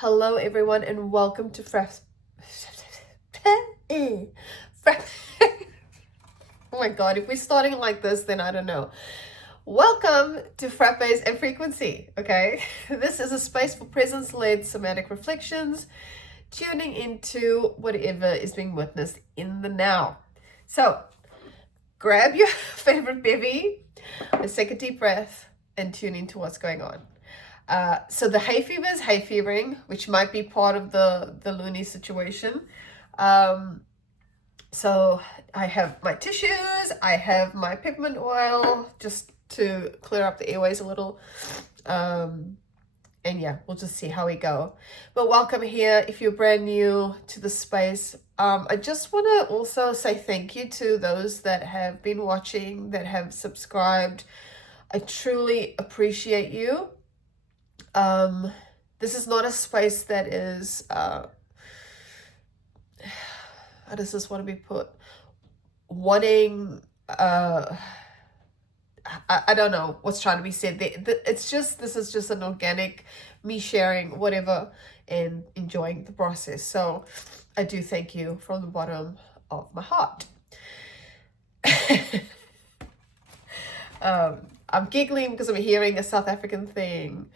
Hello, everyone, and welcome to frappes. Oh my god, if we're starting like this, then I don't know. Welcome to Frappes and Frequency, okay? This is a space for presence-led somatic reflections, tuning into whatever is being witnessed in the now. So, grab your favorite bevvy, let's take a deep breath, and tune into what's going on. So the hay fever is hay fevering, which might be part of the loony situation. So I have my tissues, I have my peppermint oil, just to clear up the airways a little. And yeah, we'll just see how we go. But welcome here if you're brand new to the space. I just want to also say thank you to those that have been watching, that have subscribed. I truly appreciate you. This is not a space that is, how does this want to be put? Wanting, I don't know what's trying to be said. It's just, this is just an organic, me sharing whatever and enjoying the process. So I do thank you from the bottom of my heart. I'm giggling because I'm hearing a South African thing.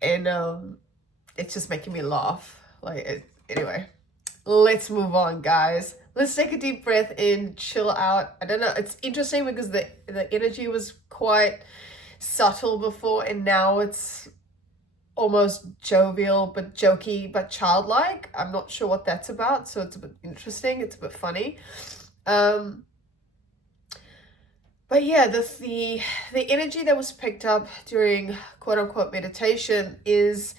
And it's just making me laugh. Anyway, let's move on, guys. Let's take a deep breath in, chill out. I don't know, it's interesting because the energy was quite subtle before, and now it's almost jovial but jokey but childlike. I'm not sure what that's about, so it's a bit interesting, it's a bit funny. But yeah, the energy that was picked up during quote-unquote meditation is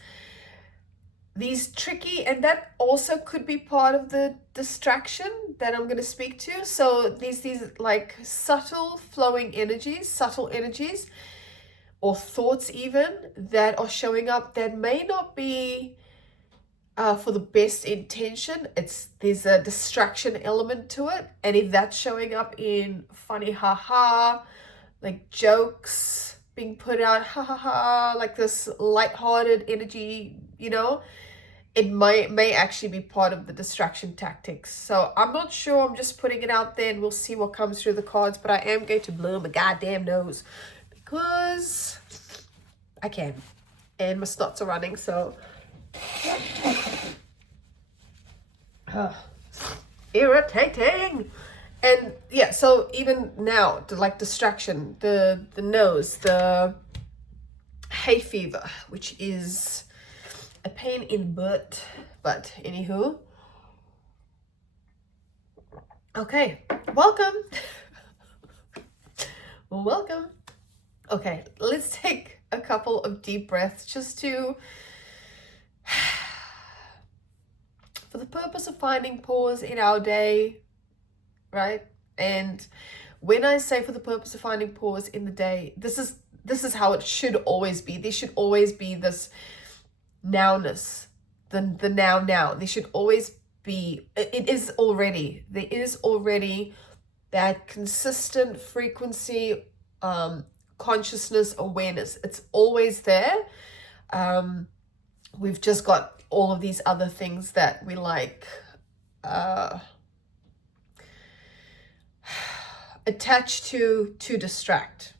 these tricky, and that also could be part of the distraction that I'm going to speak to. So these like subtle flowing energies, subtle energies, or thoughts even, that are showing up that may not be for the best intention. There's a distraction element to it, and if that's showing up in funny haha, like jokes being put out, ha ha ha, like this lighthearted energy, it may actually be part of the distraction tactics. So I'm not sure. I'm just putting it out there, and we'll see what comes through the cards. But I am going to blow my goddamn nose because I can, and my snots are running. So. Irritating. And yeah, so even now, the like distraction, the nose, the hay fever, which is a pain in the butt, but anywho. Okay, welcome. Welcome. Okay, let's take a couple of deep breaths just to, for the purpose of finding pause in our day, right? And when I say for the purpose of finding pause in the day, this is how it should always be. There should always be this nowness, the now. There should always be, there is already that consistent frequency, consciousness, awareness. It's always there. We've just got all of these other things that we like attached to distract.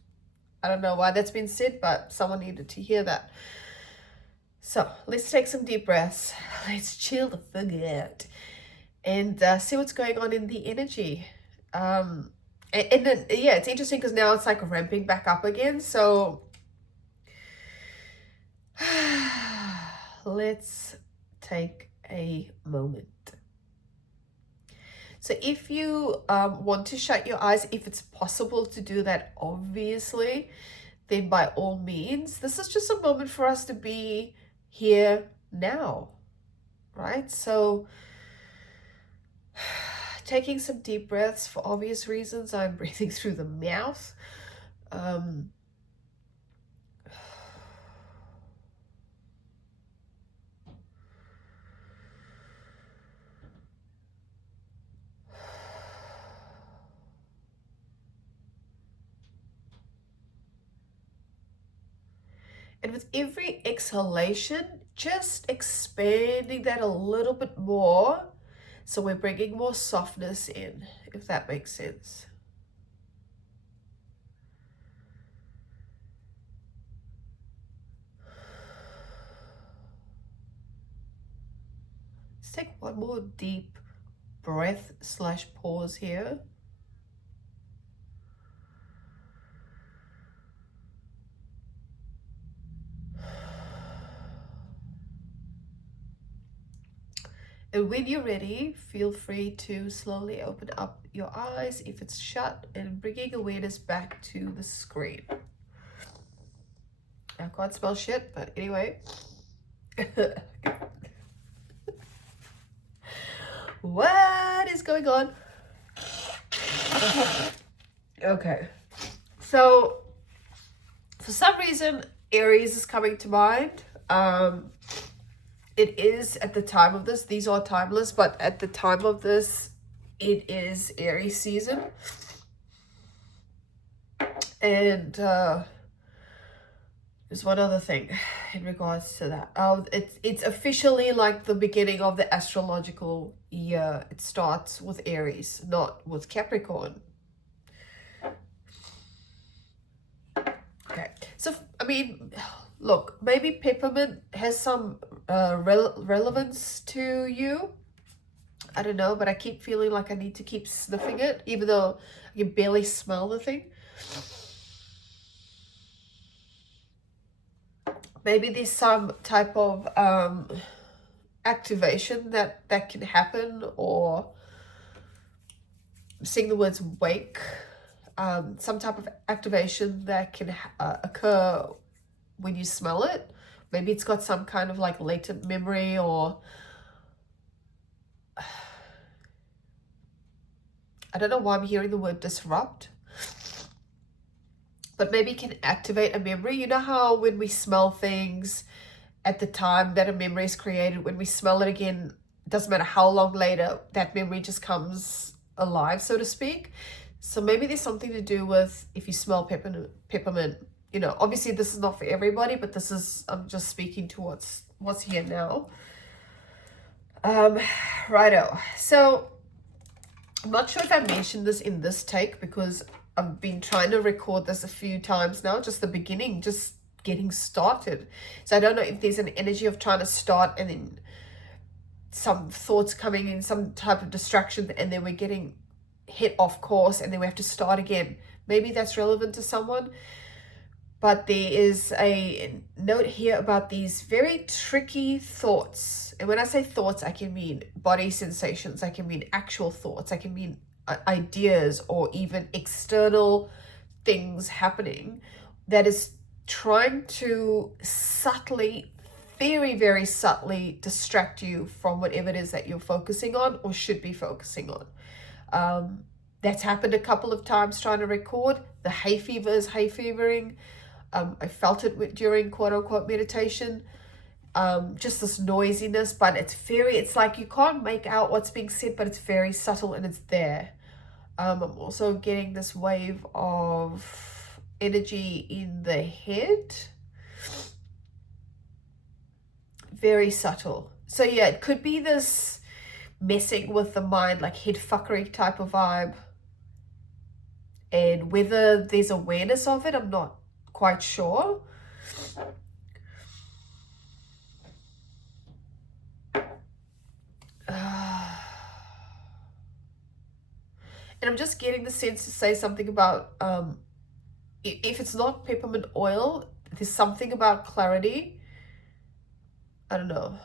I don't know why that's been said, but someone needed to hear that. So let's take some deep breaths. Let's chill the fuck out and see what's going on in the energy. And then, yeah, it's interesting because now it's like ramping back up again. So let's take a moment. So if you want to shut your eyes, if it's possible to do that, obviously, then by all means. This is just a moment for us to be here now, right? So taking some deep breaths for obvious reasons. I'm breathing through the mouth. And with every exhalation, just expanding that a little bit more. So we're bringing more softness in, if that makes sense. Let's take one more deep breath / pause here. And when you're ready, feel free to slowly open up your eyes if it's shut and bringing awareness back to the screen. I can't smell shit, but anyway. What is going on? Okay. So, for some reason, Aries is coming to mind. It is at the time of this, these are timeless, but at the time of this, it is Aries season. And there's one other thing in regards to that. It's officially like the beginning of the astrological year. It starts with Aries, not with Capricorn. Okay, so I mean, look, maybe peppermint has some relevance to you. I don't know, but I keep feeling like I need to keep sniffing it, even though I can barely smell the thing. Maybe there's some type of activation that can happen, or I'm seeing the words wake, some type of activation that can occur when you smell it. Maybe it's got some kind of like latent memory, or I don't know why I'm hearing the word disrupt, but maybe it can activate a memory. You know how when we smell things at the time that a memory is created, when we smell it again, it doesn't matter how long later, that memory just comes alive, so to speak. So maybe there's something to do with if you smell peppermint, you know, obviously this is not for everybody, but this is, I'm just speaking to what's here now. Righto. So I'm not sure if I mentioned this in this take, because I've been trying to record this a few times now, just the beginning, just getting started. So I don't know if there's an energy of trying to start and then some thoughts coming in, some type of distraction, and then we're getting hit off course and then we have to start again. Maybe that's relevant to someone. But there is a note here about these very tricky thoughts. And when I say thoughts, I can mean body sensations. I can mean actual thoughts. I can mean ideas, or even external things happening that is trying to subtly, very, very subtly distract you from whatever it is that you're focusing on or should be focusing on. That's happened a couple of times trying to record. The hay fever is hay fevering. I felt it during quote unquote meditation. Just this noisiness, but it's like you can't make out what's being said, but it's very subtle and it's there. I'm also getting this wave of energy in the head. Very subtle. So yeah, it could be this messing with the mind, like head fuckery type of vibe. And whether there's awareness of it, I'm not quite sure. And I'm just getting the sense to say something about, if it's not peppermint oil, there's something about clarity. I don't know.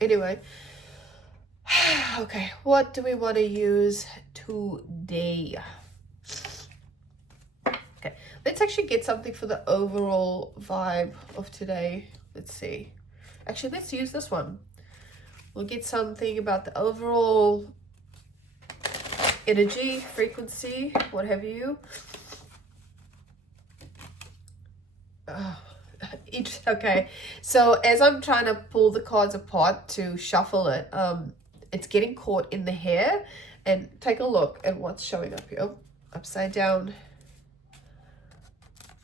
Anyway. Okay, what do we want to use today? Okay, let's actually get something for the overall vibe of today. Let's see. Actually, let's use this one. We'll get something about the overall energy, frequency, what have you. Okay, so as I'm trying to pull the cards apart to shuffle it, it's getting caught in the hair. And take a look at what's showing up here. Oh, upside down.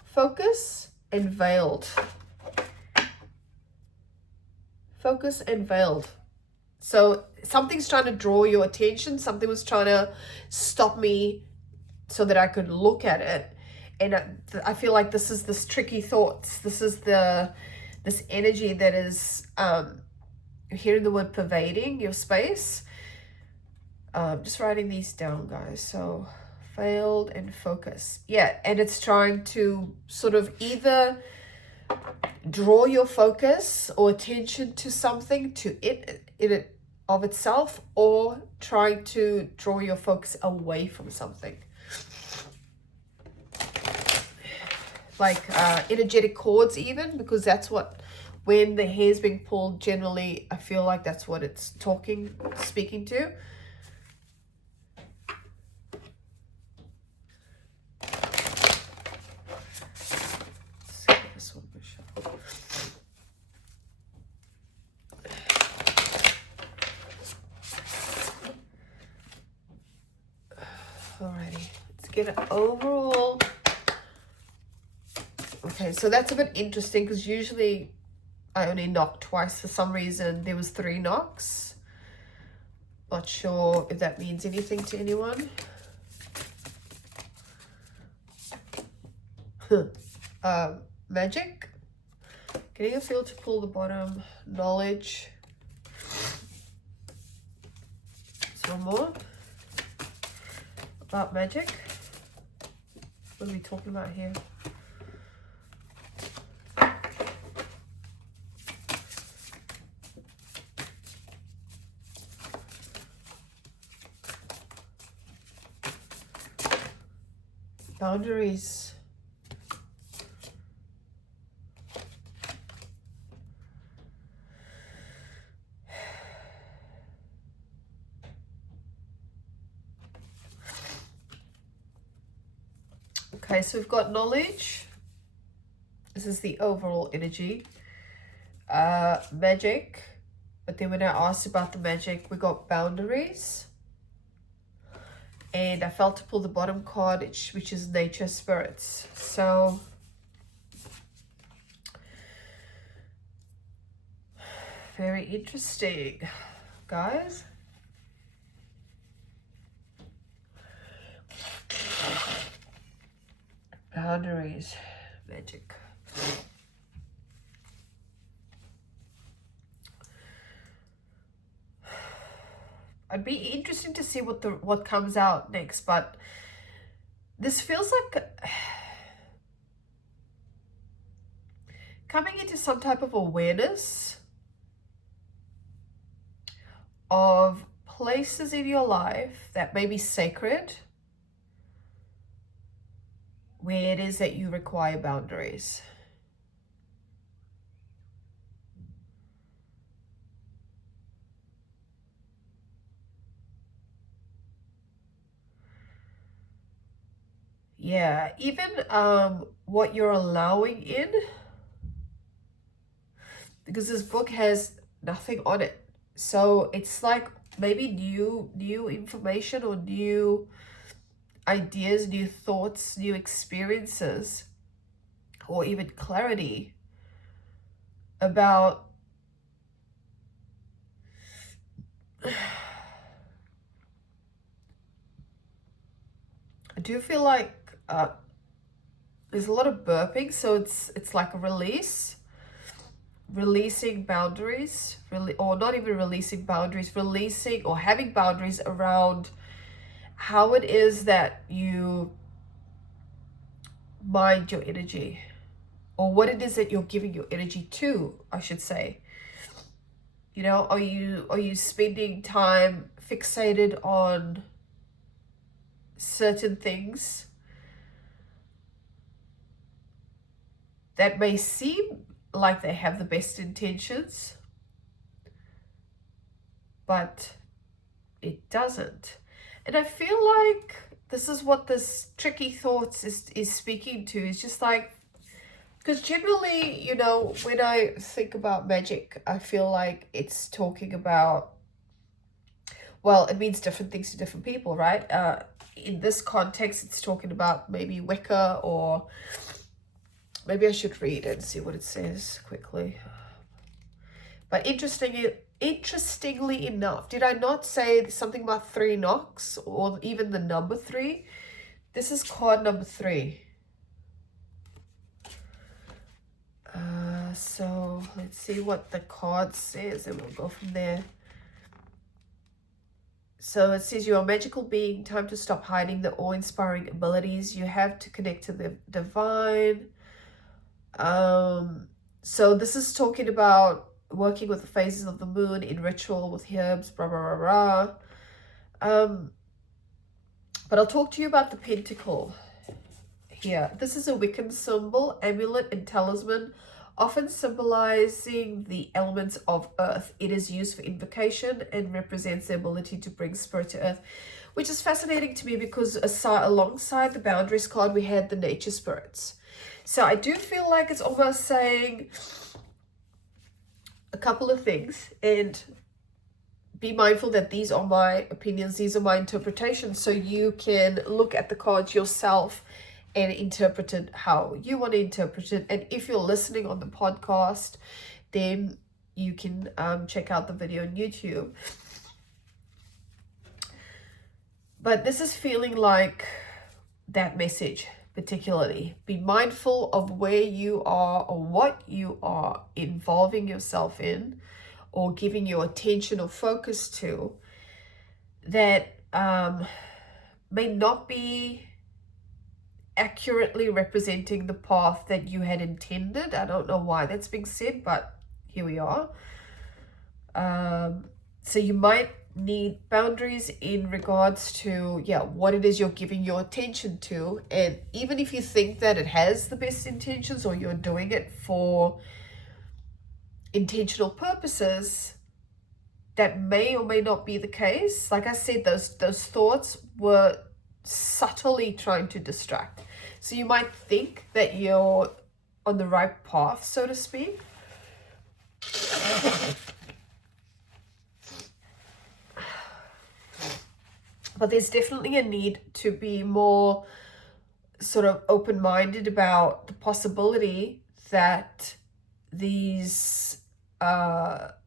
Focus and veiled. focus, and veiled. So something's trying to draw your attention. Something was trying to stop me so that I could look at it. And I feel like this tricky thoughts. This is this energy that is, you're hearing the word pervading your space. Just writing these down, guys. So veiled and focus. Yeah, and it's trying to sort of either draw your focus or attention to something, to it in it of itself, or trying to draw your focus away from something. Like energetic cords even, because that's what, when the hair's being pulled, generally I feel like that's what it's speaking to. Alrighty, let's get an overall. Okay, so that's a bit interesting because usually I only knock twice. For some reason, there was 3 knocks. Not sure if that means anything to anyone. Magic. Getting a feel to pull the bottom. Knowledge. Some more. About magic. What are we talking about here? Boundaries. Okay, so we've got knowledge. This is the overall energy. Magic. But then when I asked about the magic, we got boundaries. And I felt to pull the bottom card, which is nature spirits. So very interesting, guys. Boundaries, magic. It'd be interesting to see what comes out next, but this feels like coming into some type of awareness of places in your life that may be sacred, where it is that you require boundaries. Yeah, even what you're allowing in, because this book has nothing on it. So it's like maybe new information or new ideas, new thoughts, new experiences, or even clarity about I do feel like there's a lot of burping, so it's like a releasing boundaries, or not even releasing boundaries, releasing or having boundaries around how it is that you mind your energy, or what it is that you're giving your energy to, I should say. You know, are you spending time fixated on certain things that may seem like they have the best intentions, but it doesn't? And I feel like this is what this tricky thoughts is speaking to. It's just like, because generally, you know, when I think about magic, I feel like it's talking about, well, it means different things to different people, right? In this context, it's talking about maybe Wicca, or maybe I should read it and see what it says quickly. But interestingly enough, did I not say something about 3 knocks or even the number 3? This is card number 3. So let's see what the card says and we'll go from there. So it says, you are a magical being. Time to stop hiding the awe-inspiring abilities you have to connect to the divine. So this is talking about working with the phases of the moon in ritual with herbs, blah, blah, blah, blah. But I'll talk to you about the pentacle here. This is a Wiccan symbol, amulet, and talisman, often symbolizing the elements of earth. It is used for invocation and represents the ability to bring spirit to earth, which is fascinating to me because alongside the boundaries card, we had the nature spirits. So I do feel like it's almost saying a couple of things, and be mindful that these are my opinions, these are my interpretations, so you can look at the cards yourself and interpret it how you want to interpret it. And if you're listening on the podcast, then you can check out the video on YouTube. But this is feeling like that message particularly. Be mindful of where you are or what you are involving yourself in or giving your attention or focus to that may not be accurately representing the path that you had intended. I don't know why that's being said, but here we are. So you might need boundaries in regards to what it is you're giving your attention to. And even if you think that it has the best intentions or you're doing it for intentional purposes, that may or may not be the case. Like I said, those thoughts were subtly trying to distract. So you might think that you're on the right path, so to speak. But there's definitely a need to be more sort of open-minded about the possibility that these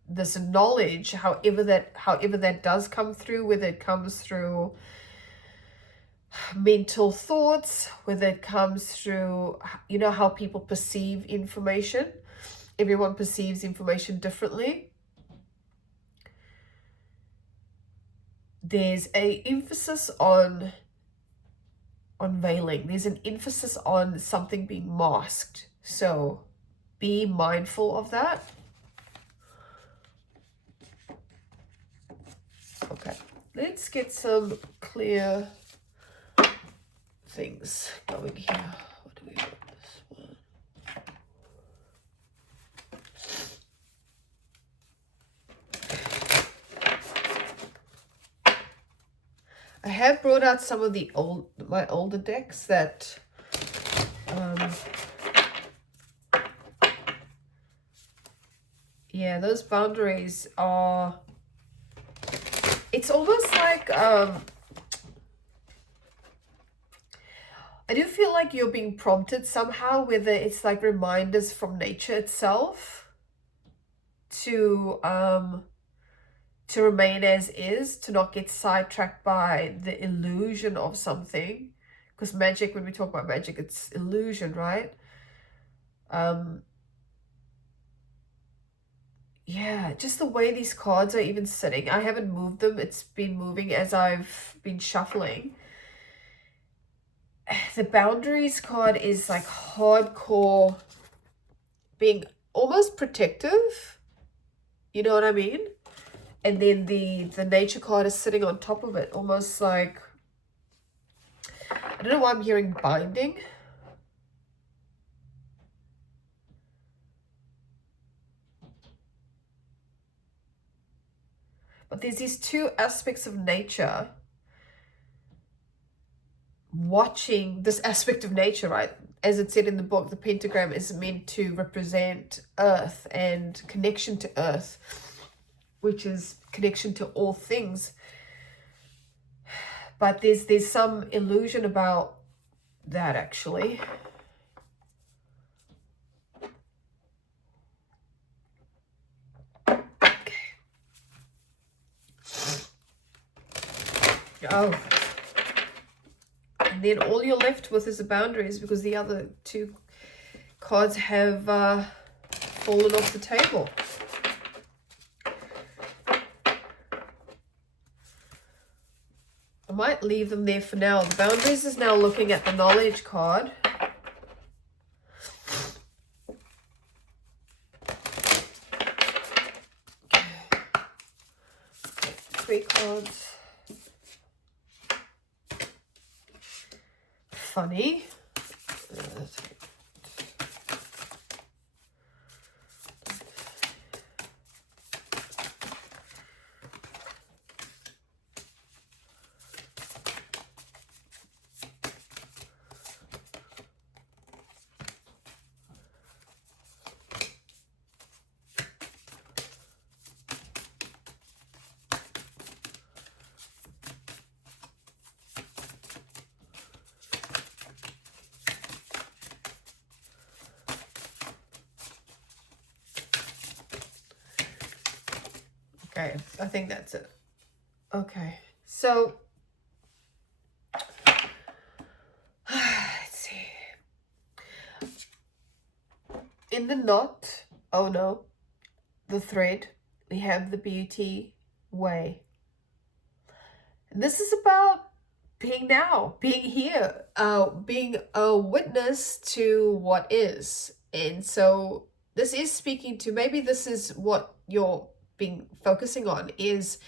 this knowledge, however that does come through, whether it comes through mental thoughts, whether it comes through, how people perceive information. Everyone perceives information differently. There's an emphasis on veiling. There's an emphasis on something being masked. So be mindful of that. Okay, let's get some clear things going here. What do we have this one? I have brought out some of my older decks that those boundaries are, it's almost like I do feel like you're being prompted somehow, whether it's like reminders from nature itself to remain as is, to not get sidetracked by the illusion of something. Because magic, when we talk about magic, it's illusion, right? Just the way these cards are even sitting. I haven't moved them. It's been moving as I've been shuffling. The boundaries card is like hardcore being almost protective. You know what I mean? And then the nature card is sitting on top of it, almost like, I don't know why I'm hearing binding. But there's these two aspects of nature. Watching this aspect of nature, right? As it said in the book, the pentagram is meant to represent earth and connection to earth, which is connection to all things. But there's some illusion about that, actually. Oh. And then all you're left with is the boundaries, because the other two cards have fallen off the table. I might leave them there for now. The boundaries is now looking at the knowledge card. Three cards. Funny. Okay, I think that's it. Okay, so let's see. In the knot, oh no, the thread, we have the beauty way. And this is about being now, being here, being a witness to what is. And so this is speaking to, maybe this is what you're being focusing on, is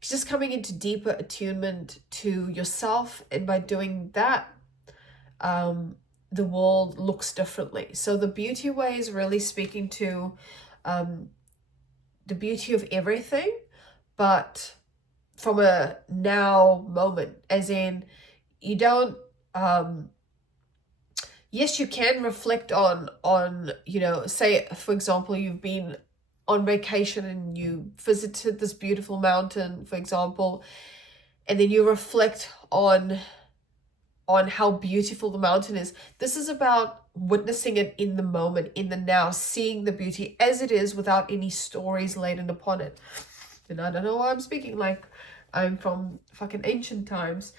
just coming into deeper attunement to yourself. And by doing that, the world looks differently. So the beauty way is really speaking to the beauty of everything, but from a now moment, as in you don't yes, you can reflect on you know, say for example you've been on vacation and you visited this beautiful mountain, for example, and then you reflect on how beautiful the mountain is. This is about witnessing it in the moment, in the now, seeing the beauty as it is without any stories laden upon it. And I don't know why I'm speaking like I'm from fucking ancient times.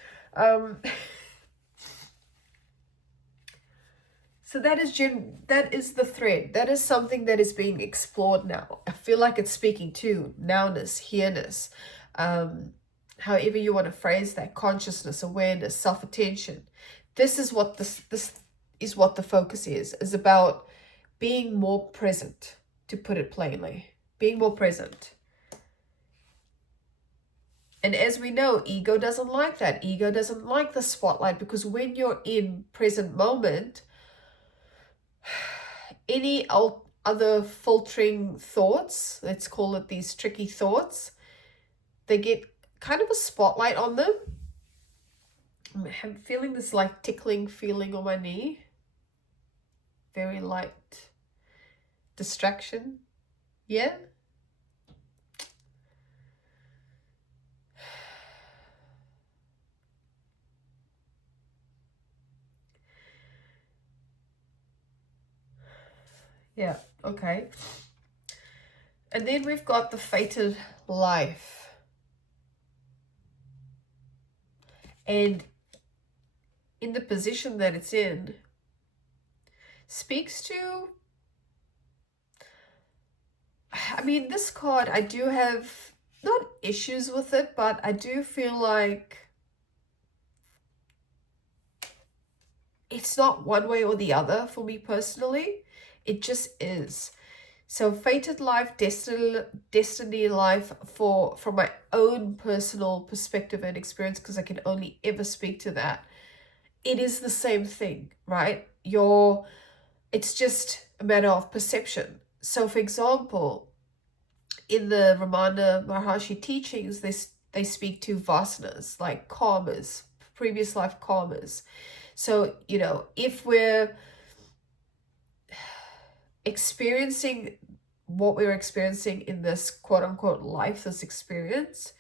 So that is the thread. That is something that is being explored now. I feel like it's speaking to nowness, here-ness, however you want to phrase that, consciousness, awareness, self-attention. This is what this is what the focus is about being more present, to put it plainly. Being more present. And as we know, ego doesn't like that. Ego doesn't like the spotlight, because when you're in present moment, any other filtering thoughts, let's call it these tricky thoughts, they get kind of a spotlight on them. I'm feeling this like tickling feeling on my knee. Very light distraction. Yeah. Yeah, okay. And then we've got the fated life. And in the position that it's in, speaks to, I mean, this card, I do have not issues with it, but I do feel like it's not one way or the other for me personally. It just is. So fated life, destiny life, from my own personal perspective and experience, because I can only ever speak to that, it is the same thing, right? It's just a matter of perception. So for example, in the Ramana Maharshi teachings, they speak to vasanas, like karmas, previous life karmas. So, you know, if we're experiencing what we're experiencing in this quote unquote life, this experience,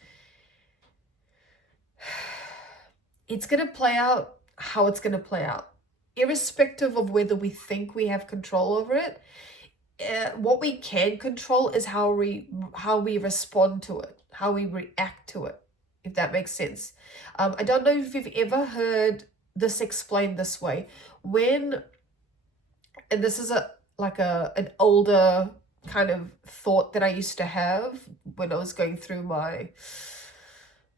it's going to play out how it's going to play out, irrespective of whether we think we have control over it. What we can control is how we respond to it, how we react to it. if that makes sense. I don't know if you've ever heard this explained this way. When, and this is an older kind of thought that I used to have when I was going through my,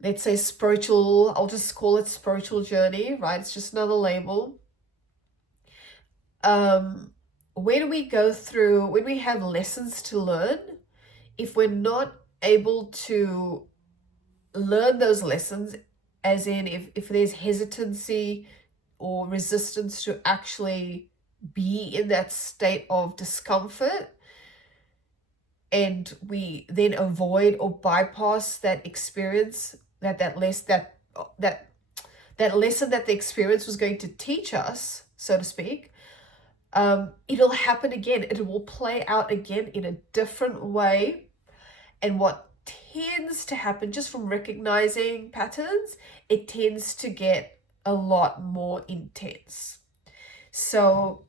let's say, spiritual, I'll just call it spiritual journey, right? It's just another label. When we have lessons to learn, if we're not able to learn those lessons, as in if there's hesitancy or resistance to actually be in that state of discomfort, and we then avoid or bypass that experience, that lesson that the experience was going to teach us, so to speak, it'll happen again. It will play out again in a different way. And what tends to happen, just from recognizing patterns, it tends to get a lot more intense. So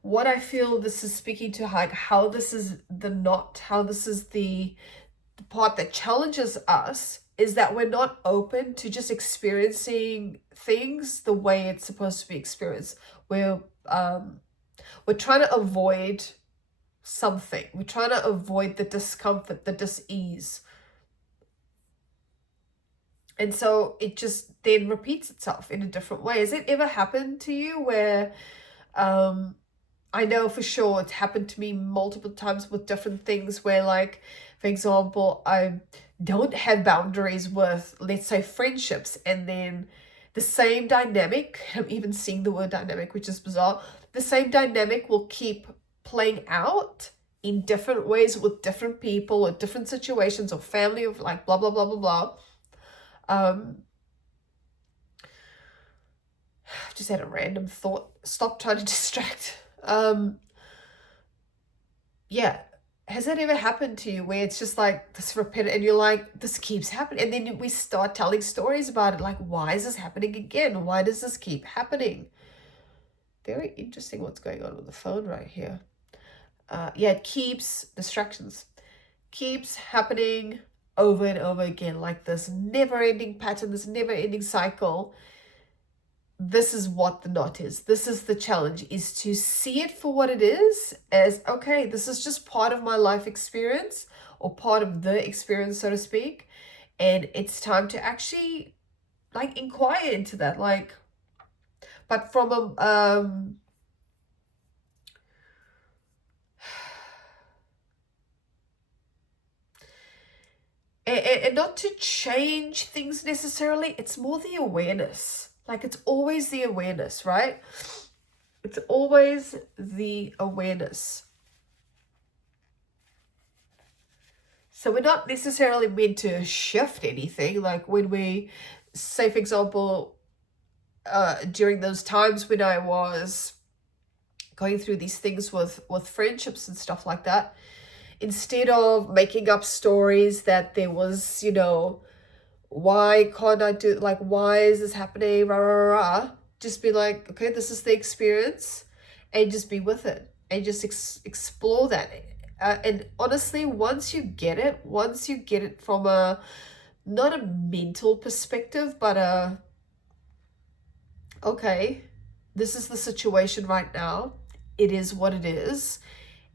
what I feel this is speaking to, like how this is the part that challenges us, is that we're not open to just experiencing things the way it's supposed to be experienced. We're trying to avoid something. We're trying to avoid the discomfort, the dis-ease. And so it just then repeats itself in a different way. Has it ever happened to you where, I know for sure it's happened to me multiple times with different things where, like, for example, I don't have boundaries with, let's say, friendships, and then the same dynamic, I'm even seeing the word dynamic, which is bizarre, the same dynamic will keep playing out in different ways with different people or different situations or family, of like blah, blah, blah, blah, blah. I've just had a random thought. Stop trying to distract. Yeah. Has that ever happened to you where it's just like this repetitive, and you're like, this keeps happening? And then we start telling stories about it. Like, why is this happening again? Why does this keep happening? Very interesting what's going on with the phone right here. Yeah, it keeps keeps happening over and over again, like this never-ending pattern, this never-ending cycle. This is what the knot is. This is the challenge, is to see it for what it is, as, okay, this is just part of my life experience, or part of the experience, so to speak. And it's time to actually, like, inquire into that, like, but from a, and not to change things necessarily. It's more the awareness. Like, it's always the awareness, right? It's always the awareness. So we're not necessarily meant to shift anything. Like, when we, say, for example, during those times when I was going through these things with friendships and stuff like that, instead of making up stories that there was, why can't I do, like, why is this happening, rah, rah, rah, rah, just be like, okay, this is the experience, and just be with it, and just explore that. And honestly, once you get it from a, not a mental perspective, but okay, this is the situation right now, it is what it is,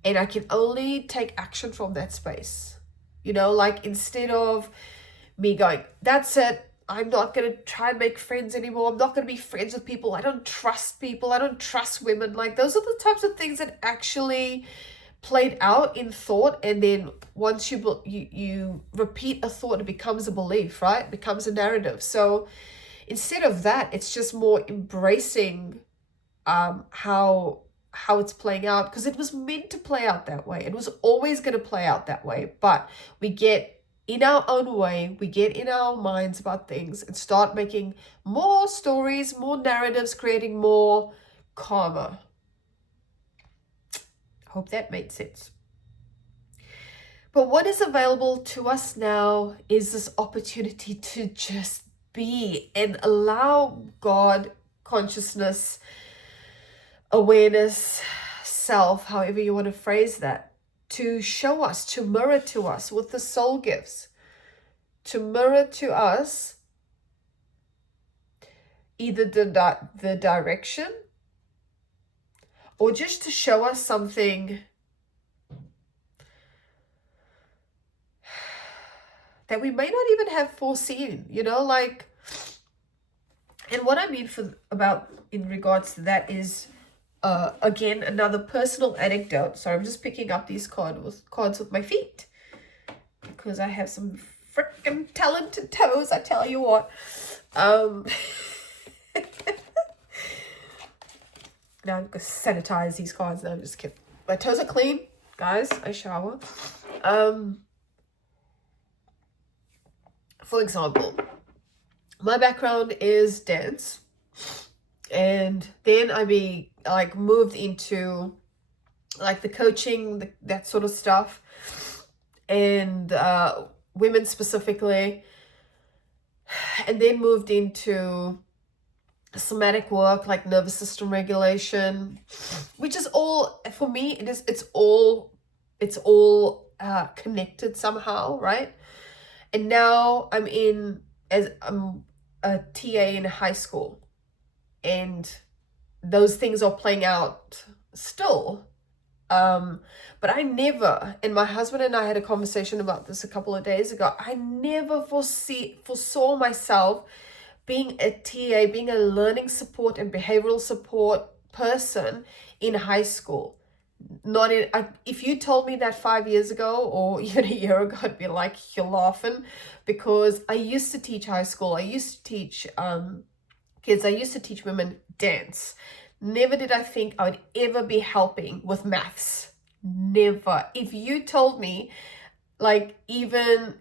and I can only take action from that space. Like, instead of me going, that's it, I'm not going to try and make friends anymore, I'm not going to be friends with people, I don't trust people, I don't trust women. Like, those are the types of things that actually played out in thought, and then once you repeat a thought, it becomes a belief, right? It becomes a narrative. So instead of that, it's just more embracing how it's playing out, because it was meant to play out that way. It was always going to play out that way. But we get in our own way, we get in our minds about things, and start making more stories, more narratives, creating more karma. Hope that made sense. But what is available to us now is this opportunity to just be, and allow God, consciousness, awareness, self, however you want to phrase that, to show us, to mirror to us with the soul gifts. to mirror to us either the direction, or just to show us something that we may not even have foreseen, like. And what I mean about in regards to that is, again, another personal anecdote. Sorry, I'm just picking up these cards with my feet because I have some freaking talented toes, I tell you what. Now I'm going to sanitize these cards. No, I'm just kidding. My toes are clean, guys. I shower. For example, my background is dance, and then I moved into like the coaching, that sort of stuff, and women specifically, and then moved into somatic work, like nervous system regulation, which is all, for me, it's all connected somehow, right? And now I'm a TA in high school, and those things are playing out still. But I never, and my husband and I had a conversation about this a couple of days ago, I never foresaw myself being a TA, being a learning support and behavioral support person in high school. If you told me that 5 years ago or even a year ago, I'd be like, you're laughing, because I used to teach high school. I used to teach kids. I used to teach women dance. Never did I think I would ever be helping with maths. Never. If you told me, like, even,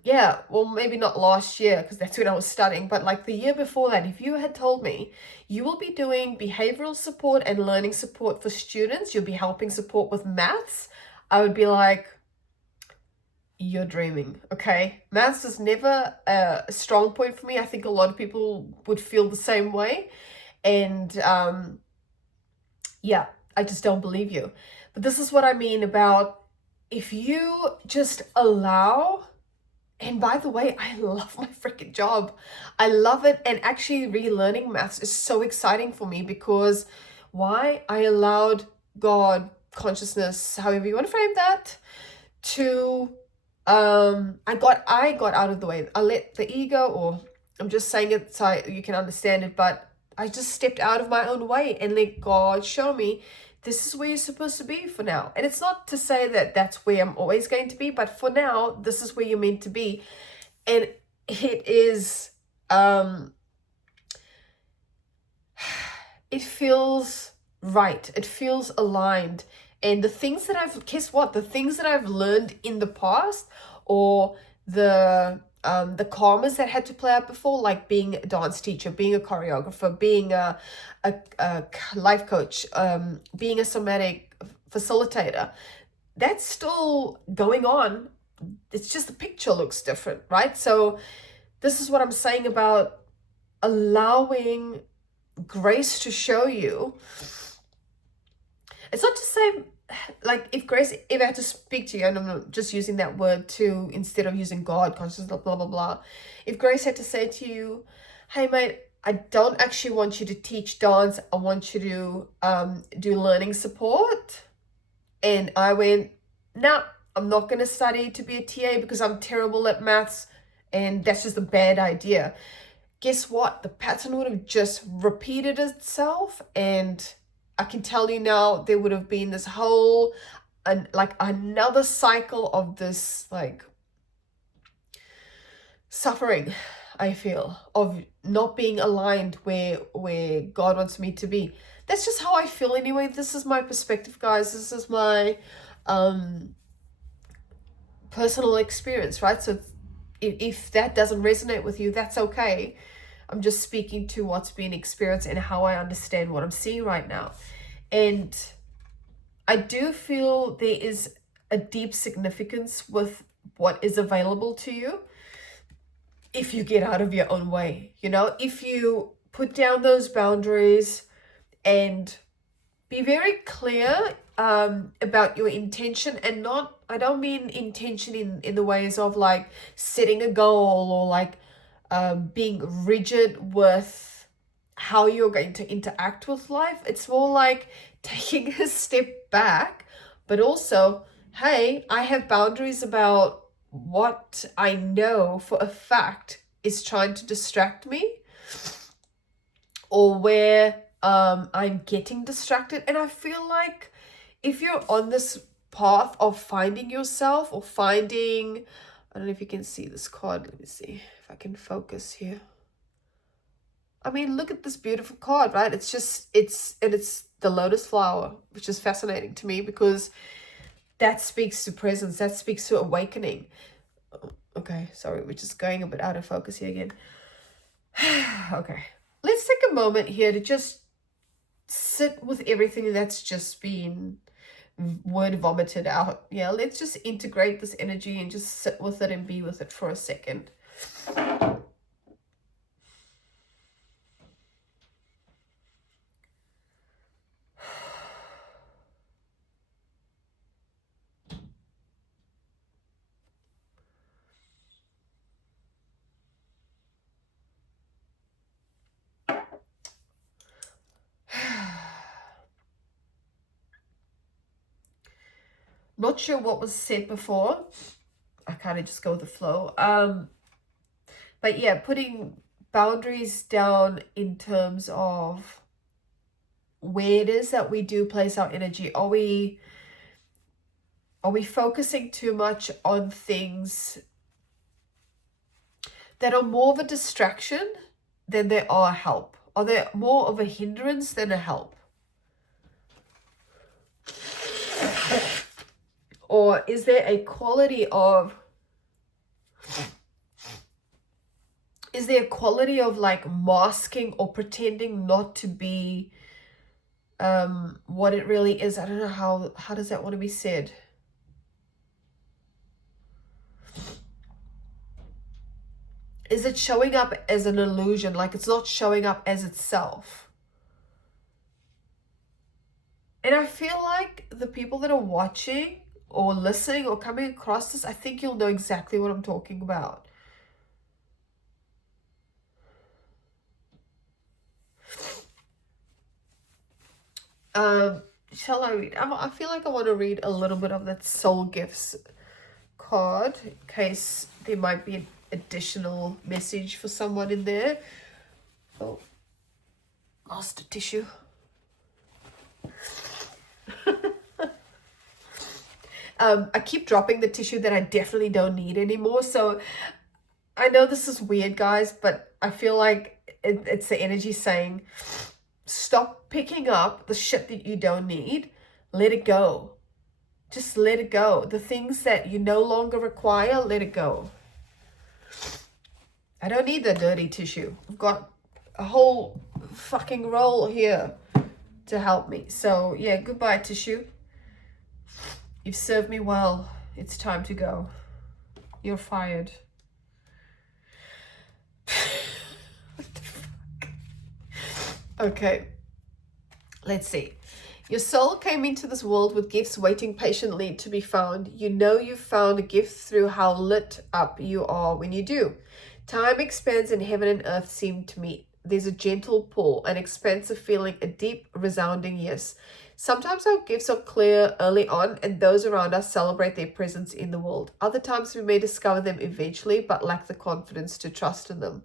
well, maybe not last year because that's when I was studying, but like the year before that, if you had told me you will be doing behavioral support and learning support for students, you'll be helping support with maths, I would be like, you're dreaming, okay? Maths is never a strong point for me. I think a lot of people would feel the same way. And I just don't believe you. But this is what I mean about, if you just allow, and by the way, I love my freaking job. I love it. And actually relearning maths is so exciting for me because why? I allowed God, consciousness, however you want to frame that, to, I got out of the way. I let the ego, or I'm just saying it so you can understand it, but I just stepped out of my own way and let God show me, this is where you're supposed to be for now. And it's not to say that that's where I'm always going to be, but for now, this is where you're meant to be. And it is, it feels right. It feels aligned. And the things that the things that I've learned in the past, or the karmas that had to play out before, like being a dance teacher, being a choreographer, being a life coach, being a somatic facilitator, that's still going on. It's just the picture looks different, right? So this is what I'm saying about allowing grace to show you. It's not to say, like, if grace ever had to speak to you, and I'm not just using that word too, instead of using God, consciousness, blah, blah, blah. If grace had to say to you, hey, mate, I don't actually want you to teach dance. I want you to do learning support. And I went, nah, I'm not going to study to be a TA because I'm terrible at maths. And that's just a bad idea. Guess what? The pattern would have just repeated itself. And I can tell you now, there would have been this whole, like another cycle of this, like, suffering, I feel, of not being aligned where God wants me to be. That's just how I feel anyway. This is my perspective, guys. This is my personal experience, right? So if that doesn't resonate with you, that's okay. I'm just speaking to what's being experienced and how I understand what I'm seeing right now. And I do feel there is a deep significance with what is available to you if you get out of your own way. If you put down those boundaries and be very clear about your intention, and not, I don't mean intention in the ways of like setting a goal or like being rigid with how you're going to interact with life. It's more like taking a step back, but also, hey, I have boundaries about what I know for a fact is trying to distract me, or where I'm getting distracted. And I feel like if you're on this path of finding yourself, or finding, I don't know if you can see this card. Let me see if I can focus here. I mean, look at this beautiful card, right? It's just, it's the lotus flower, which is fascinating to me because that speaks to presence, that speaks to awakening. Okay, sorry, we're just going a bit out of focus here again. Okay, let's take a moment here to just sit with everything that's just been word vomited out. Yeah, let's just integrate this energy and just sit with it and be with it for a second. Not sure what was said before. I kind of just go with the flow. But yeah, putting boundaries down in terms of where it is that we do place our energy. Are we focusing too much on things that are more of a distraction than they are a help? Are they more of a hindrance than a help? Or is there a quality of, like masking or pretending not to be what it really is? I don't know how does that want to be said? Is it showing up as an illusion, like it's not showing up as itself? And I feel like the people that are watching or listening or coming across this, I think you'll know exactly what I'm talking about. Shall I read? I feel like I want to read a little bit of that soul gifts card in case there might be an additional message for someone in there. Oh, lost a tissue. I keep dropping the tissue that I definitely don't need anymore. So I know this is weird, guys, but I feel like it's the energy saying, stop picking up the shit that you don't need. Let it go. Just let it go. The things that you no longer require, let it go. I don't need the dirty tissue. I've got a whole fucking roll here to help me. So yeah, goodbye tissue. You've served me well. It's time to go. You're fired. What the fuck? Okay. Let's see. Your soul came into this world with gifts waiting patiently to be found. You know you've found a gift through how lit up you are when you do. Time expands and heaven and earth seem to meet. There's a gentle pull, an expansive feeling, a deep, resounding yes. Sometimes our gifts are clear early on and those around us celebrate their presence in the world. Other times we may discover them eventually but lack the confidence to trust in them.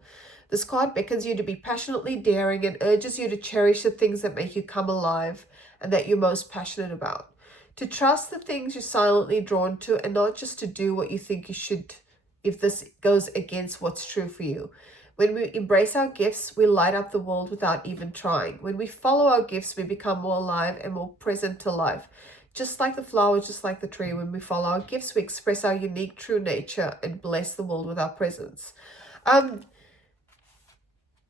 This card beckons you to be passionately daring and urges you to cherish the things that make you come alive and that you're most passionate about. To trust the things you're silently drawn to and not just to do what you think you should if this goes against what's true for you. When we embrace our gifts, we light up the world without even trying. When we follow our gifts, we become more alive and more present to life. Just like the flower, just like the tree, when we follow our gifts, we express our unique true nature and bless the world with our presence.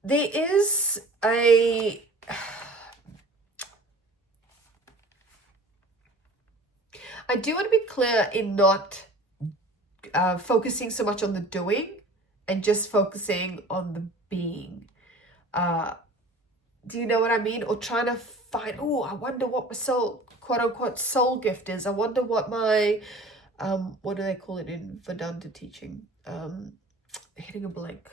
There is a... I do want to be clear in not focusing so much on the doing and just focusing on the being. Do you know what I mean? Or trying to find, oh, I wonder what my soul, quote unquote, soul gift is. I wonder what my, what do they call it in Vedanta teaching? Hitting a blank.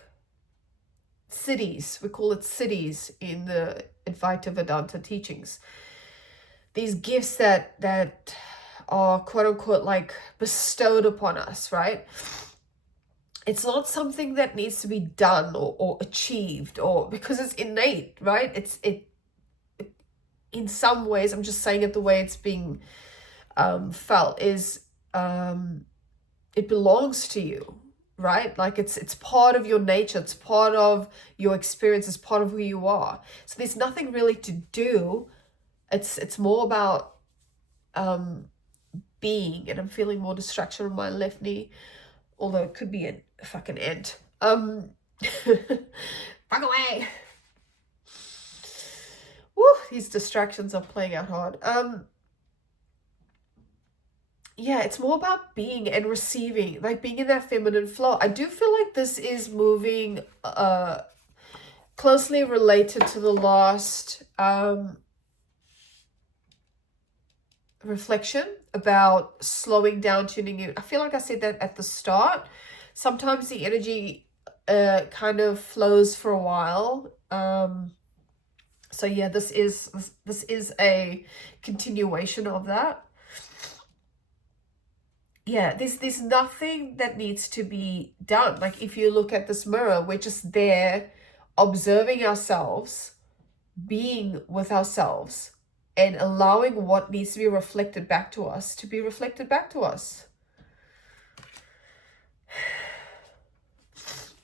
Siddhis. We call it siddhis in the Advaita Vedanta teachings. These gifts that are quote unquote like bestowed upon us, right? It's not something that needs to be done or achieved, or because it's innate, right? It in some ways, I'm just saying it the way it's being felt, is it belongs to you, right? Like it's part of your nature, it's part of your experience, it's part of who you are. So there's nothing really to do. It's more about being, and I'm feeling more distraction on my left knee, although it could be a fucking ant. Fuck away. Woo, these distractions are playing out hard. Yeah, it's more about being and receiving, like being in that feminine flow. I do feel like this is moving closely related to the last reflection about slowing down, tuning in. I feel like I said that at the start. Sometimes the energy kind of flows for a while. So yeah, this is a continuation of that. Yeah, there's nothing that needs to be done. Like if you look at this mirror, we're just there observing ourselves, being with ourselves, and allowing what needs to be reflected back to us to be reflected back to us.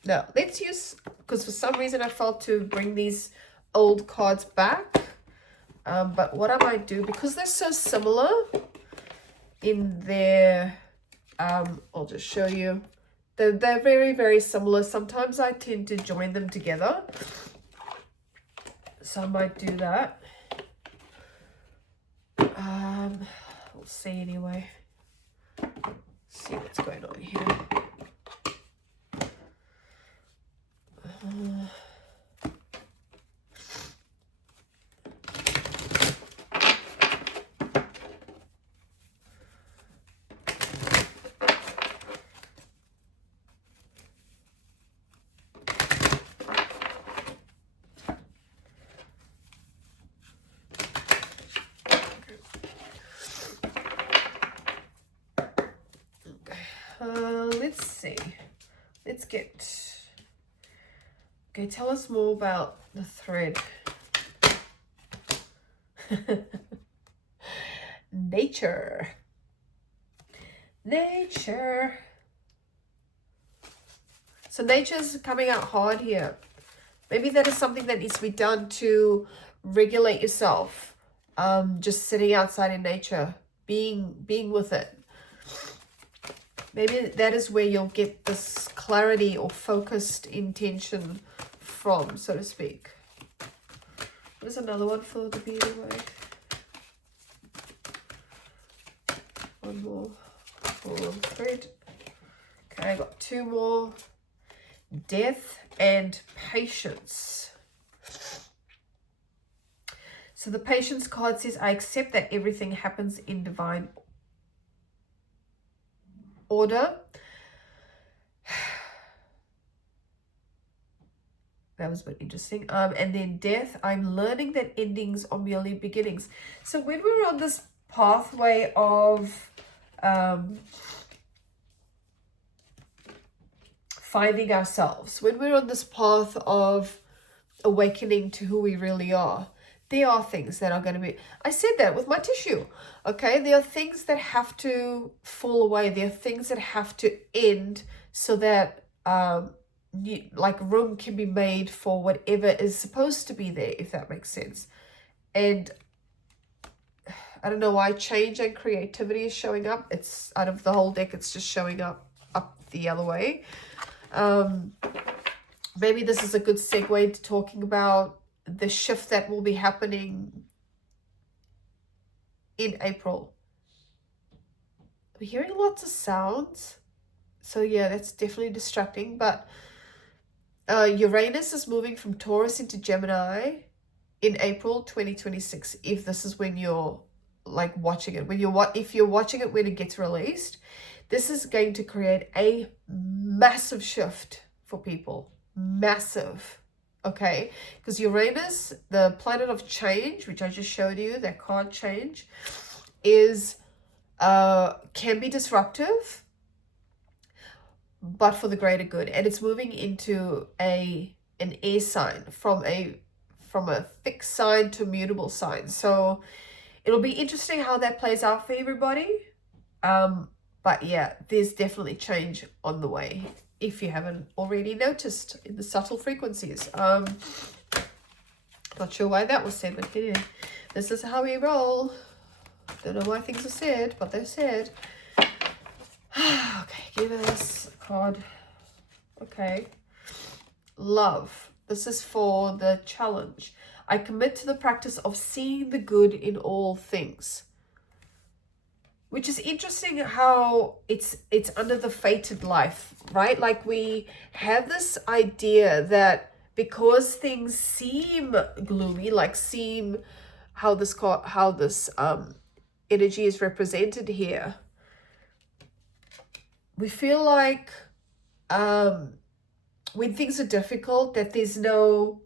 Now, let's use, because for some reason I felt to bring these old cards back. But what I might do, because they're so similar in their, I'll just show you. They're very, very similar. Sometimes I tend to join them together. So I might do that. We'll see anyway. See what's going on here. Let's see. Let's get... Okay, tell us more about the thread. Nature. Nature. So nature's coming out hard here. Maybe that is something that needs to be done to regulate yourself. Just sitting outside in nature, being with it. Maybe that is where you'll get this clarity or focused intention from, so to speak. There's another one for the bead away. One more for thread. Okay, I got two more. Death and patience. So the patience card says, I accept that everything happens in divine order. That was a bit interesting. And then death, I'm learning that endings are merely beginnings. So when we're on this pathway of finding ourselves, when we're on this path of awakening to who we really are, there are things that are going to be, I said that with my tissue, okay? There are things that have to fall away. There are things that have to end so that like room can be made for whatever is supposed to be there, if that makes sense. And I don't know why change and creativity is showing up. It's out of the whole deck, it's just showing up the other way. Maybe this is a good segue to talking about the shift that will be happening in April. I'm hearing lots of sounds. So yeah, that's definitely distracting. But Uranus is moving from Taurus into Gemini. in April 2026, if this is when you're like watching it, if you're watching it when it gets released, this is going to create a massive shift for people. Massive. Okay, because Uranus, the planet of change, which I just showed you, that can't change, is can be disruptive, but for the greater good. And it's moving into an air sign, from a fixed sign to a mutable sign. So it'll be interesting how that plays out for everybody. But yeah, there's definitely change on the way, if you haven't already noticed in the subtle frequencies. Not sure why that was said, but anyway, this is how we roll. Don't know why things are said, but they're said. Okay, give us a card. Okay. Love. This is for the challenge. I commit to the practice of seeing the good in all things. Which is interesting how it's under the fated life, right? Like we have this idea that because things seem gloomy, like seem how this energy is represented here, we feel like when things are difficult, that there's no,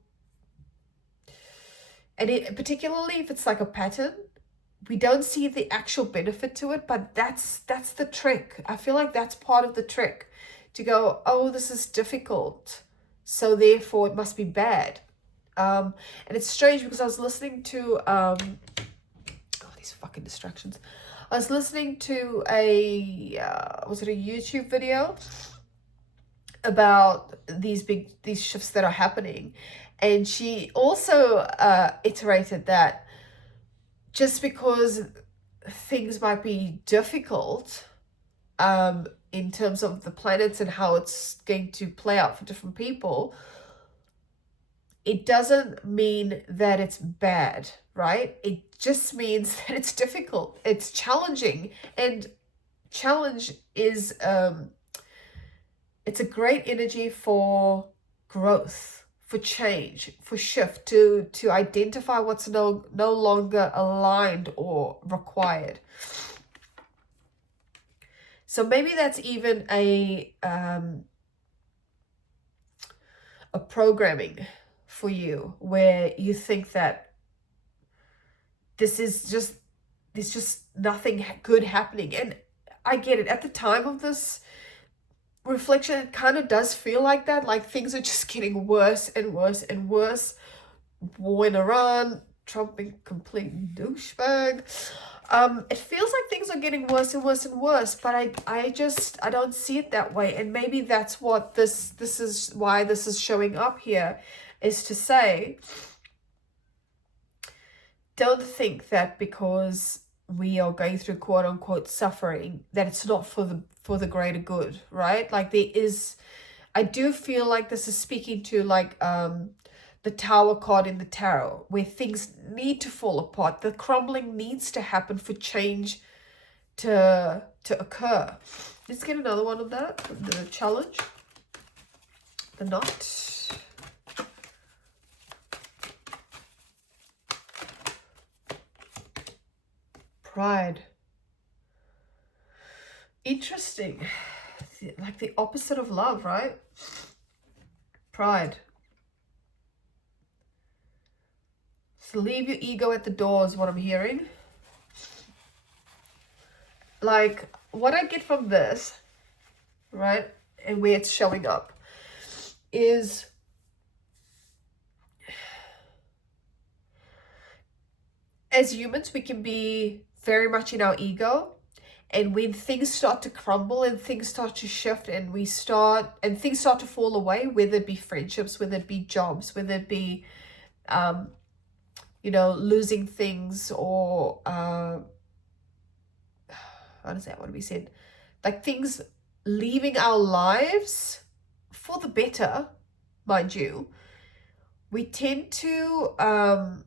and particularly if it's like a pattern, we don't see the actual benefit to it. But that's the trick. I feel like that's part of the trick, to go, oh, this is difficult, so therefore it must be bad. And it's strange because I was listening to oh, these fucking distractions. I was listening to was it a YouTube video about these shifts that are happening, and she also iterated that just because things might be difficult in terms of the planets and how it's going to play out for different people, it doesn't mean that it's bad, right? It just means that it's difficult, it's challenging, and challenge is it's a great energy for growth, for change, for shift, to identify what's no longer aligned or required. So maybe that's even a programming for you, where you think that there's just nothing good happening. And I get it. At the time of this reflection, it kind of does feel like that, like things are just getting worse and worse and worse. War in Iran, Trump being complete douchebag. It feels like things are getting worse and worse and worse, but I don't see it that way. And maybe that's what this is, why this is showing up here, is to say, don't think that because we are going through quote unquote suffering, that it's not for the greater good, right? Like I do feel like this is speaking to like the Tower card in the tarot, where things need to fall apart. The crumbling needs to happen for change to occur. Let's get another one of that, the challenge, the knot. Pride. Interesting. Like the opposite of love, right? Pride. So leave your ego at the door is what I'm hearing. Like what I get from this, right, and where it's showing up, is as humans, we can be very much in our ego. And when things start to crumble and things start to shift and things start to fall away, whether it be friendships, whether it be jobs, whether it be, losing things, or, how does that want to be said? Like things leaving our lives for the better, mind you, we tend to, and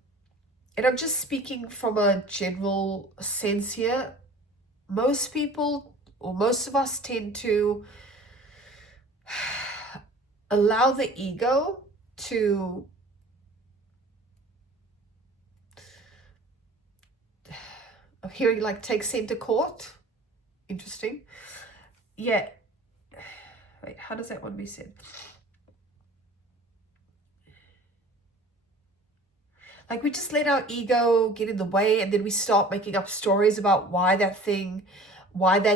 I'm just speaking from a general sense here, most people, or most of us, tend to allow the ego to I'm hearing like take center court. Interesting. Yeah. Wait, how does that one be said? Like we just let our ego get in the way, and then we start making up stories about why that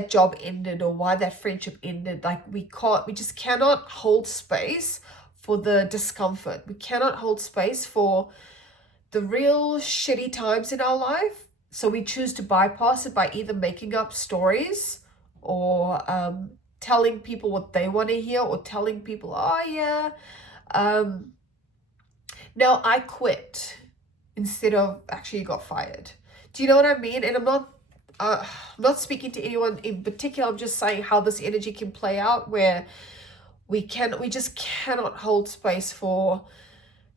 job ended or why that friendship ended. Like we just cannot hold space for the discomfort. We cannot hold space for the real shitty times in our life. So we choose to bypass it by either making up stories or telling people what they want to hear, or telling people, oh yeah, no, I quit, instead of actually you got fired. Do you know what I mean? And I'm not speaking to anyone in particular. I'm just saying how this energy can play out, where we just cannot hold space for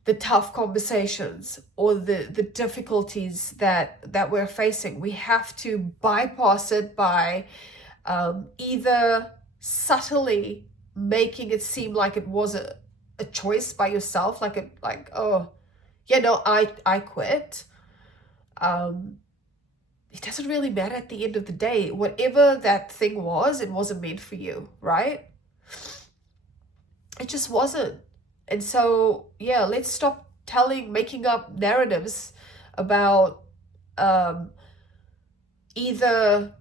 the tough conversations or the difficulties that we're facing. We have to bypass it by either subtly making it seem like it was a choice by yourself, like oh yeah, no, I quit. It doesn't really matter at the end of the day. Whatever that thing was, it wasn't meant for you, right? It just wasn't. And so, yeah, let's stop making up narratives about either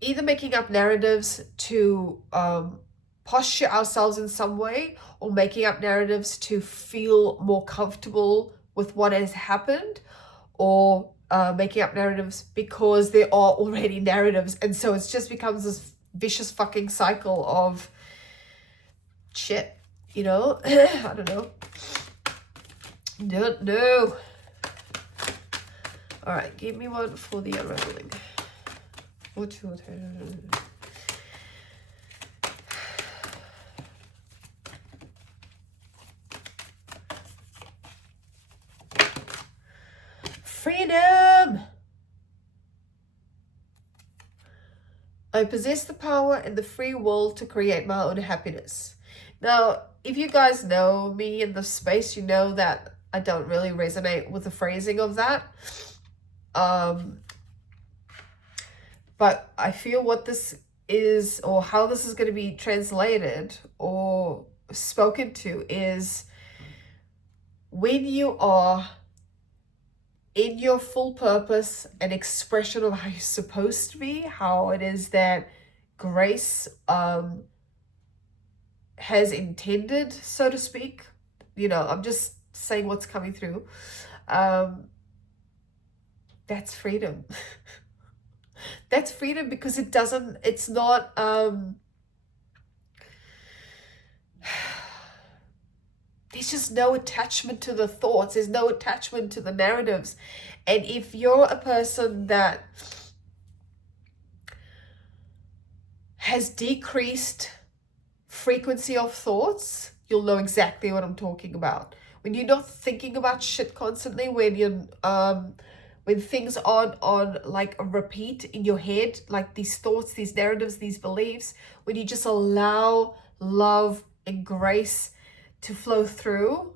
making up narratives to posture ourselves in some way, or making up narratives to feel more comfortable with what has happened, or making up narratives because there are already narratives, and so it just becomes this vicious fucking cycle of shit, you know. I don't know. Don't know. All right, give me one for the unraveling. Freedom! I possess the power and the free will to create my own happiness. Now, if you guys know me in this space, you know that I don't really resonate with the phrasing of that. But I feel what this is, or how this is going to be translated or spoken to, is when you are in your full purpose and expression of how you're supposed to be, how it is that grace has intended, so to speak. You know, I'm just saying what's coming through. That's freedom. That's freedom, because it's not there's just no attachment to the thoughts. There's no attachment to the narratives. And if you're a person that has decreased frequency of thoughts, you'll know exactly what I'm talking about. When you're not thinking about shit constantly, when you're when things aren't on like a repeat in your head, like these thoughts, these narratives, these beliefs, when you just allow love and grace to flow through,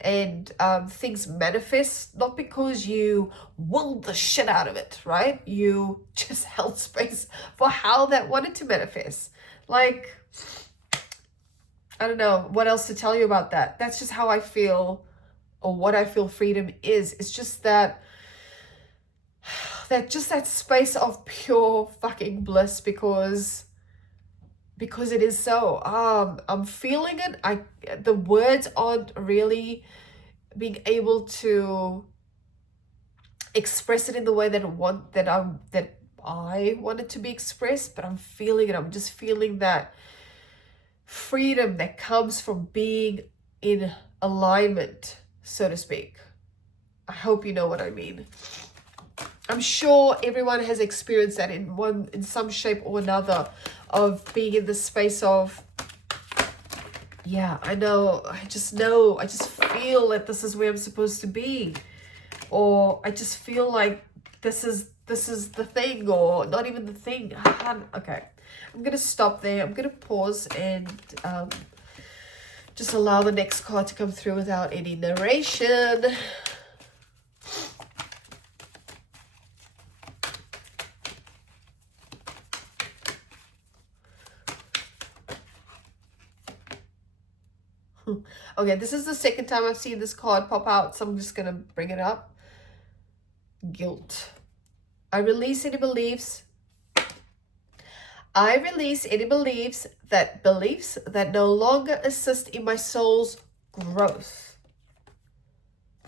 and things manifest, not because you willed the shit out of it, right? You just held space for how that wanted to manifest. Like, I don't know what else to tell you about that. That's just how I feel, or what I feel freedom is. It's just that space of pure fucking bliss, because it is so. I'm feeling it. The words aren't really being able to express it in the way that I want it to be expressed, but I'm feeling it. I'm just feeling that freedom that comes from being in alignment, so to speak. I hope you know what I mean. I'm sure everyone has experienced that in some shape or another, of being in the space of, yeah, I just feel that this is where I'm supposed to be, or I just feel like this is the thing, or not even the thing. Okay, I'm gonna stop there. I'm gonna pause and just allow the next card to come through without any narration. Okay, this is the second time I've seen this card pop out, so I'm just going to bring it up. Guilt. I release any beliefs. I release any beliefs that no longer assist in my soul's growth.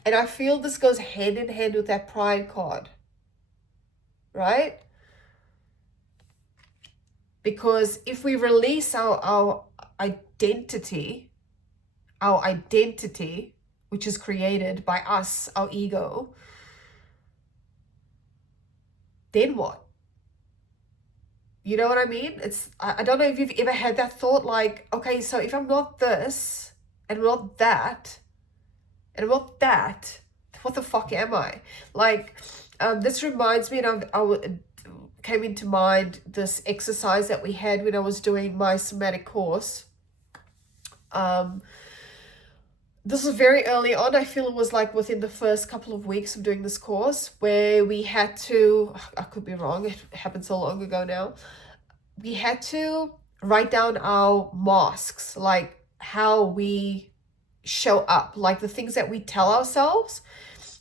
And I feel this goes hand in hand with that pride card, right? Because if we release our identity, which is created by us, our ego, then what? You know what I mean? I don't know if you've ever had that thought, like, okay, so if I'm not this, and I'm not that, and I'm not that, what the fuck am I? Like, this reminds me, and came into mind this exercise that we had when I was doing my somatic course. This was very early on. I feel it was like within the first couple of weeks of doing this course, where we had to, I could be wrong, it happened so long ago now, we had to write down our masks, like how we show up, like the things that we tell ourselves.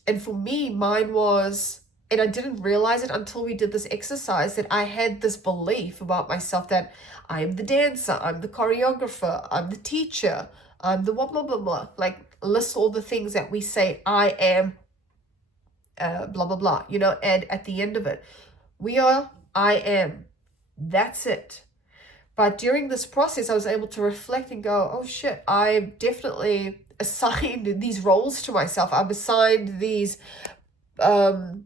And for me, mine was, and I didn't realize it until we did this exercise, that I had this belief about myself that I'm the dancer, I'm the choreographer, I'm the teacher, I'm the blah, blah, blah, blah. Like, list all the things that we say, I am, blah, blah, blah, you know, and at the end of it, we are, I am. That's it. But during this process, I was able to reflect and go, oh shit, I've definitely assigned these roles to myself. I've assigned these, I've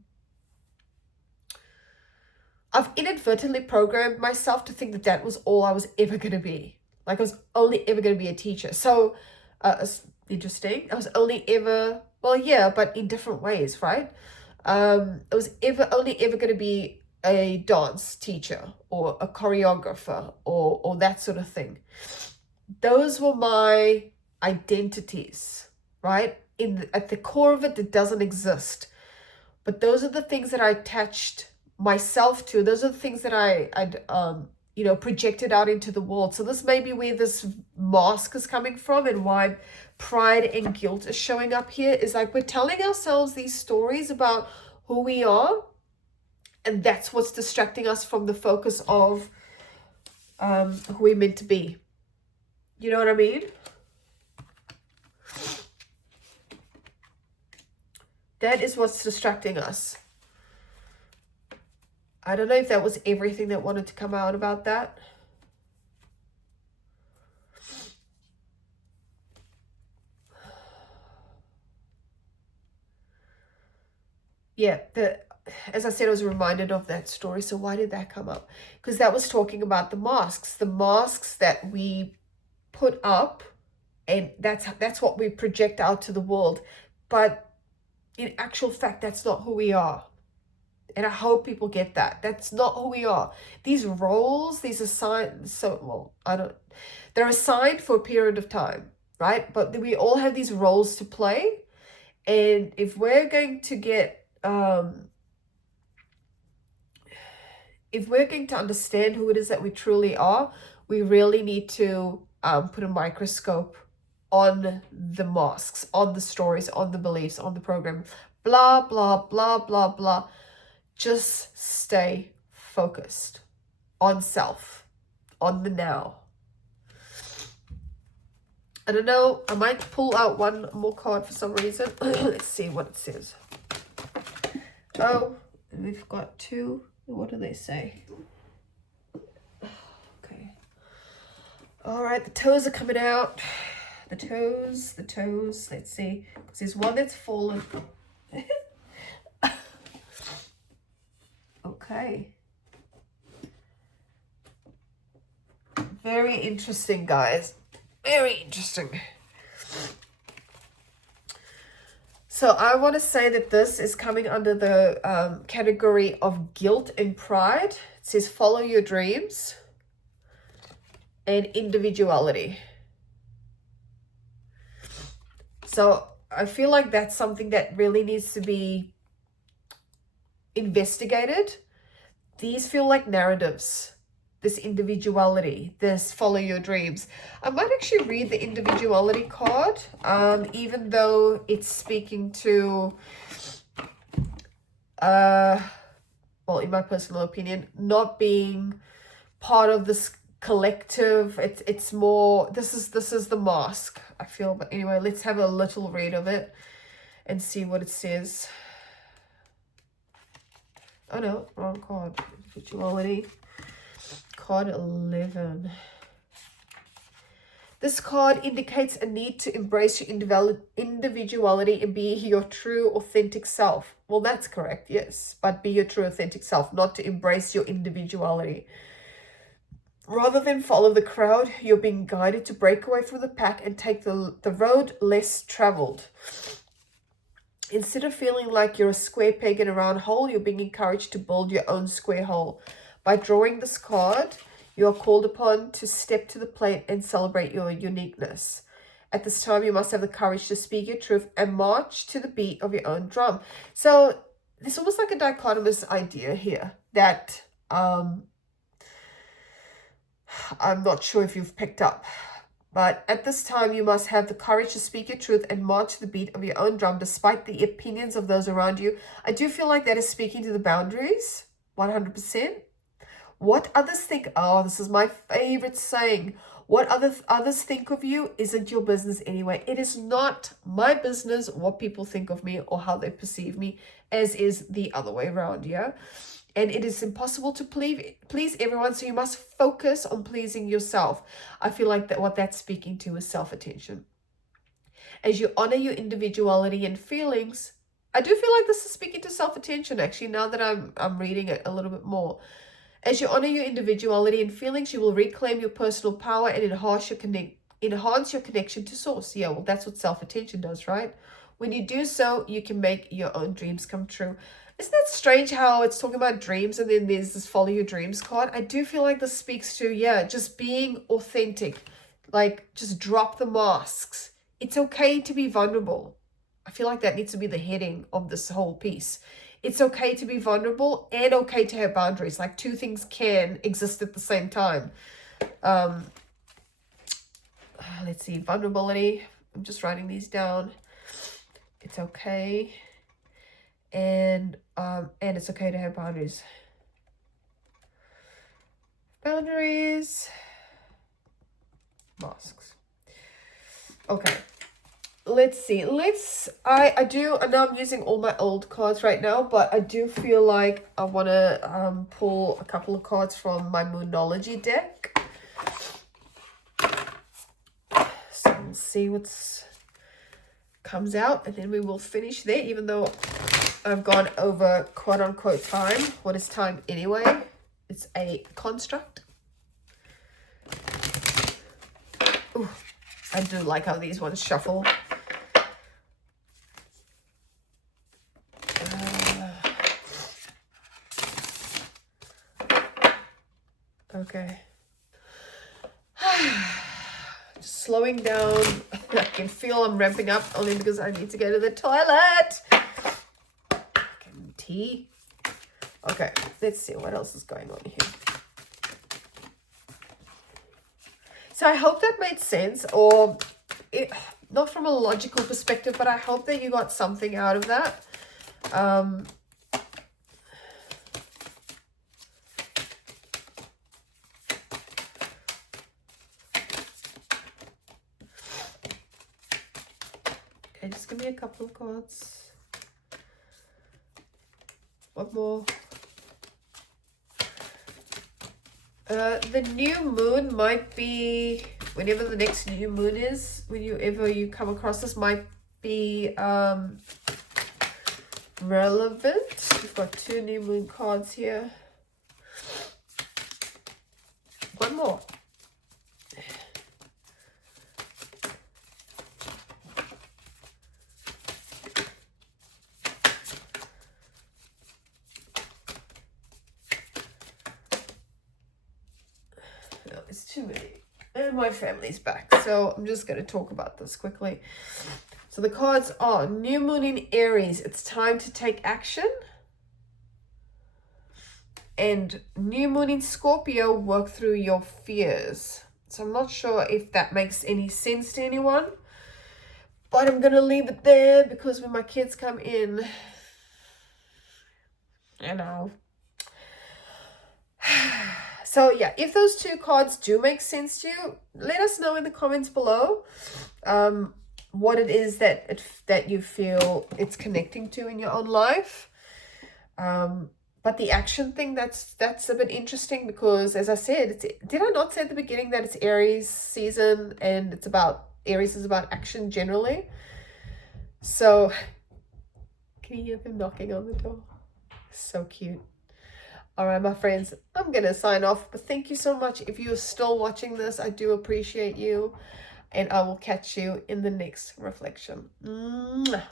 inadvertently programmed myself to think that that was all I was ever going to be. Like, I was only ever going to be a teacher. So, interesting. I was only ever, well, yeah, but in different ways, right? I was only ever going to be a dance teacher or a choreographer or that sort of thing. Those were my identities, right? At the core of it, it doesn't exist. But those are the things that I attached myself to. Those are the things that I'd projected out into the world. So this may be where this mask is coming from, and why pride and guilt is showing up here, is like we're telling ourselves these stories about who we are, and that's what's distracting us from the focus of who we're meant to be. You know what I mean? That is what's distracting us. I don't know if that was everything that wanted to come out about that. Yeah, as I said, I was reminded of that story. So why did that come up? Because that was talking about the masks that we put up, and that's what we project out to the world. But in actual fact, that's not who we are. And I hope people get that. That's not who we are. These roles, these assigned, they're assigned for a period of time, right? But we all have these roles to play. And if we're going to get, if we're going to understand who it is that we truly are, we really need to put a microscope on the masks, on the stories, on the beliefs, on the program, blah, blah, blah, blah, blah. Just stay focused on self, on the now. I don't know, I might pull out one more card for some reason. Let's see what it says. Oh, we've got two. What do they say? Okay. All right, the toes are coming out. The toes. Let's see. Because there's one that's fallen. Okay. Very interesting, guys. Very interesting. So I want to say that this is coming under the category of guilt and pride. It says follow your dreams and individuality. So I feel like that's something that really needs to be investigated. These feel like narratives. this individuality, this follow your dreams. I might actually read the individuality card, even though it's speaking to, well, in my personal opinion, not being part of this collective. It's more, this is the mask, I feel. But anyway, let's have a little read of it and see what it says. Oh no, wrong card. Individuality. Card 11. This card indicates a need to embrace your individuality and be your true, authentic self. Well, that's correct, yes. But be your true, authentic self, not to embrace your individuality. Rather than follow the crowd, you're being guided to break away from the pack and take the road less traveled. Instead of feeling like you're a square peg in a round hole, you're being encouraged to build your own square hole. By drawing this card, you are called upon to step to the plate and celebrate your uniqueness. At this time, you must have the courage to speak your truth and march to the beat of your own drum. So there's almost like a dichotomous idea here that I'm not sure if you've picked up. But at this time, you must have the courage to speak your truth and march to the beat of your own drum, despite the opinions of those around you. I do feel like that is speaking to the boundaries, 100%. What others think, oh, this is my favorite saying. What others think of you isn't your business anyway. It is not my business what people think of me or how they perceive me, as is the other way around, yeah? And it is impossible to please everyone, so you must focus on pleasing yourself. I feel like that what that's speaking to is self-attention. As you honor your individuality and feelings, I do feel like this is speaking to self-attention, actually, now that I'm reading it a little bit more. As you honor your individuality and feelings, you will reclaim your personal power and enhance your connection to source. Yeah, well, that's what self-attention does, right? When you do so, you can make your own dreams come true. Isn't that strange how it's talking about dreams and then there's this follow your dreams card? I do feel like this speaks to, yeah, just being authentic. Like, just drop the masks. It's okay to be vulnerable. I feel like that needs to be the heading of this whole piece. It's okay to be vulnerable and okay to have boundaries. Like, two things can exist at the same time. Let's see, vulnerability. I'm just writing these down. It's okay. And it's okay to have boundaries. Boundaries. Masks. Okay. Let's see. I know I'm using all my old cards right now, but I do feel like I want to pull a couple of cards from my Moonology deck. So we'll see what's comes out, and then we will finish there, even though I've gone over quote unquote time. What is time anyway? It's a construct. Ooh, I do like how these ones shuffle. Okay. Just slowing down. I can feel I'm ramping up only because I need to go to the toilet. Tea. Okay, let's see what else is going on here. So I hope that made sense, or not from a logical perspective, but I hope that you got something out of that. Okay, just give me a couple of cards. One more. The new moon might be, whenever the next new moon is, whenever you come across this, might be relevant. We've got two new moon cards here. One more. No, it's too many. And my family's back, so I'm just going to talk about this quickly. So the cards are new moon in Aries. It's time to take action. and new moon in Scorpio, work through your fears. So I'm not sure if that makes any sense to anyone, but I'm going to leave it there because when my kids come in, you know. So yeah, if those two cards do make sense to you, let us know in the comments below what it is that you feel it's connecting to in your own life. But the action thing, that's a bit interesting because, as I said, did I not say at the beginning that it's Aries season and Aries is about action generally? So, can you hear them knocking on the door? So cute. All right, my friends, I'm going to sign off, but thank you so much. If you're still watching this, I do appreciate you, and I will catch you in the next reflection. Mwah.